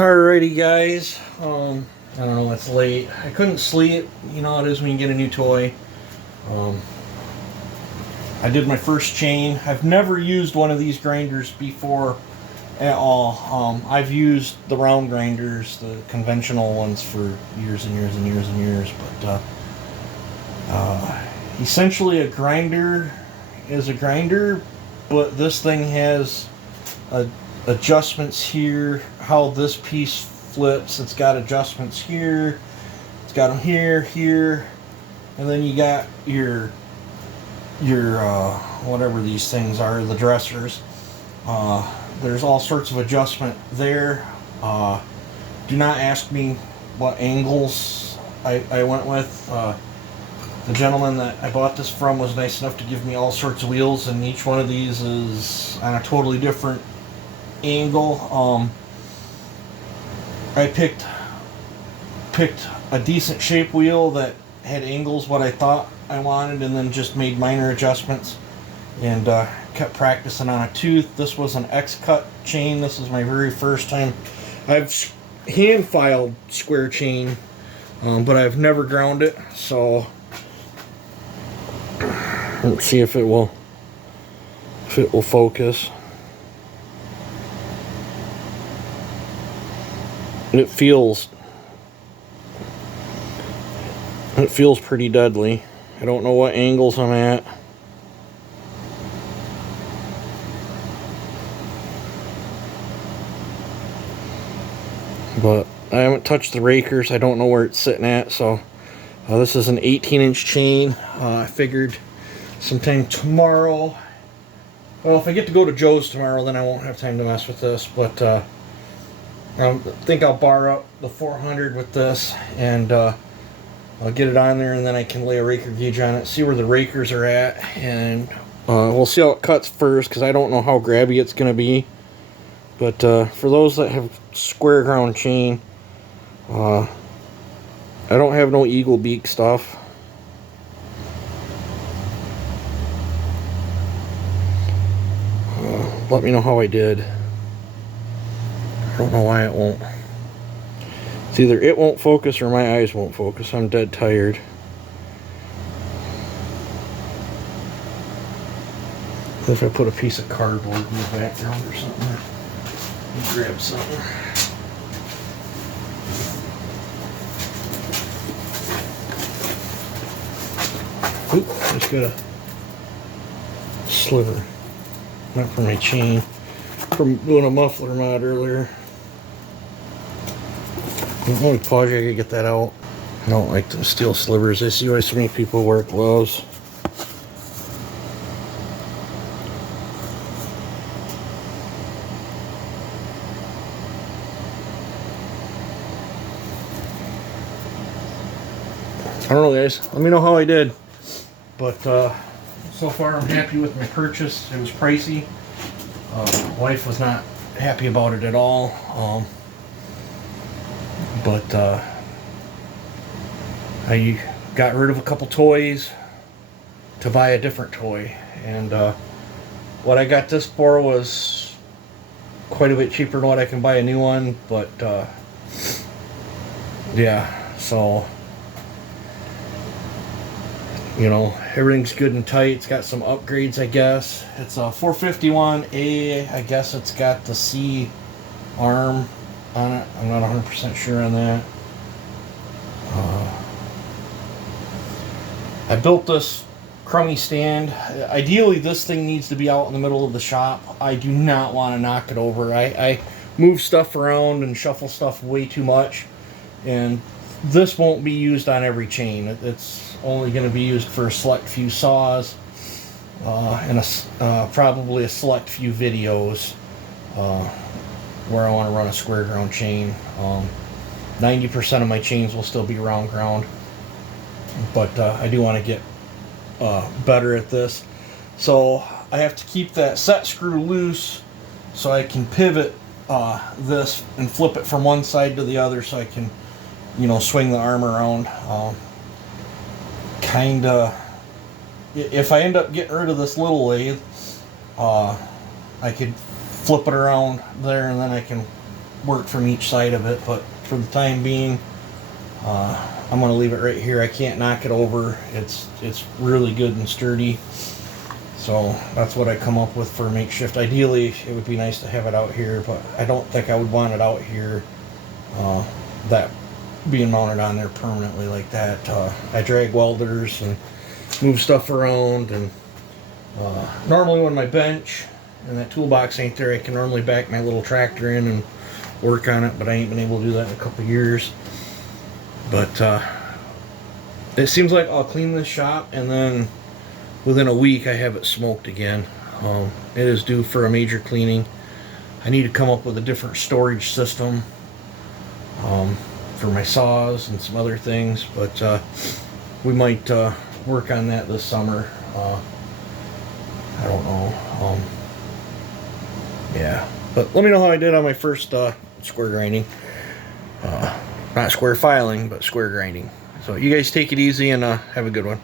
Alrighty guys, I don't know, it's late. I couldn't sleep, you know how it is when you get a new toy. Um, I did my first chain. I've never used one of these grinders before at all. I've used the round grinders, the conventional ones, for years and years and years and years, but essentially a grinder is a grinder, but this thing has adjustments here, how this piece flips. It's got adjustments here, it's got them here, here, and then you got your whatever these things are, the dressers. There's all sorts of adjustment there. Do not ask me what angles I went with. The gentleman that I bought this from was nice enough to give me all sorts of wheels, and each one of these is on a totally different angle. I picked a decent shape wheel that had angles what I thought I wanted, and then just made minor adjustments and kept practicing on a tooth. This was an X-cut chain. This is my very first time. I've hand filed square chain, but I've never ground it, so let's see if it will focus. It feels pretty deadly. I don't know what angles I'm at. But I haven't touched the rakers. I don't know where it's sitting at. So this is an 18-inch chain. I figured sometime tomorrow. Well, if I get to go to Joe's tomorrow, then I won't have time to mess with this. But I think I'll bar up the 400 with this, and I'll get it on there, and then I can lay a raker gauge on it, see where the rakers are at, and we'll see how it cuts first, because I don't know how grabby it's going to be. But for those that have square ground chain, I don't have no eagle beak stuff. Let me know how I did. I don't know why it won't. It's either it won't focus or my eyes won't focus. I'm dead tired. What if I put a piece of cardboard in the background or something? Let me grab something. Oop, just got a sliver. Not for my chain. From doing a muffler mod earlier. Let me pause you, I gotta get that out. I don't like the steel slivers. I see why so many people wear gloves. I don't know, guys. Let me know how I did. But so far I'm happy with my purchase. It was pricey. Wife was not happy about it at all. But I got rid of a couple toys to buy a different toy, and what I got this for was quite a bit cheaper than what I can buy a new one. But yeah, so you know, everything's good and tight. It's got some upgrades, I guess. It's a 451A. I guess it's got the C arm on it. I'm not 100% sure on that. I built this crummy stand. Ideally, this thing needs to be out in the middle of the shop. I do not want to knock it over. I move stuff around and shuffle stuff way too much, and this won't be used on every chain. It's only going to be used for a select few saws and probably a select few videos where I want to run a square ground chain. 90% of my chains will still be round ground, but I do want to get better at this. So I have to keep that set screw loose so I can pivot this and flip it from one side to the other, so I can, you know, swing the arm around. Kinda, if I end up getting rid of this little lathe, I could flip it around there, and then I can work from each side of it, but for the time being, I'm going to leave it right here. I can't knock it over. It's really good and sturdy. So that's what I come up with for makeshift. Ideally, it would be nice to have it out here, but I don't think I would want it out here, that being mounted on there permanently like that. I drag welders and move stuff around, and normally when my bench and that toolbox ain't there, I can normally back my little tractor in and work on it, but I ain't been able to do that in a couple of years. But it seems like I'll clean this shop, and then within a week I have it smoked again. It is due for a major cleaning. I need to come up with a different storage system for my saws and some other things, but we might work on that this summer. I don't know. Yeah, but let me know how I did on my first square grinding. Not square filing, but square grinding. So you guys take it easy and have a good one.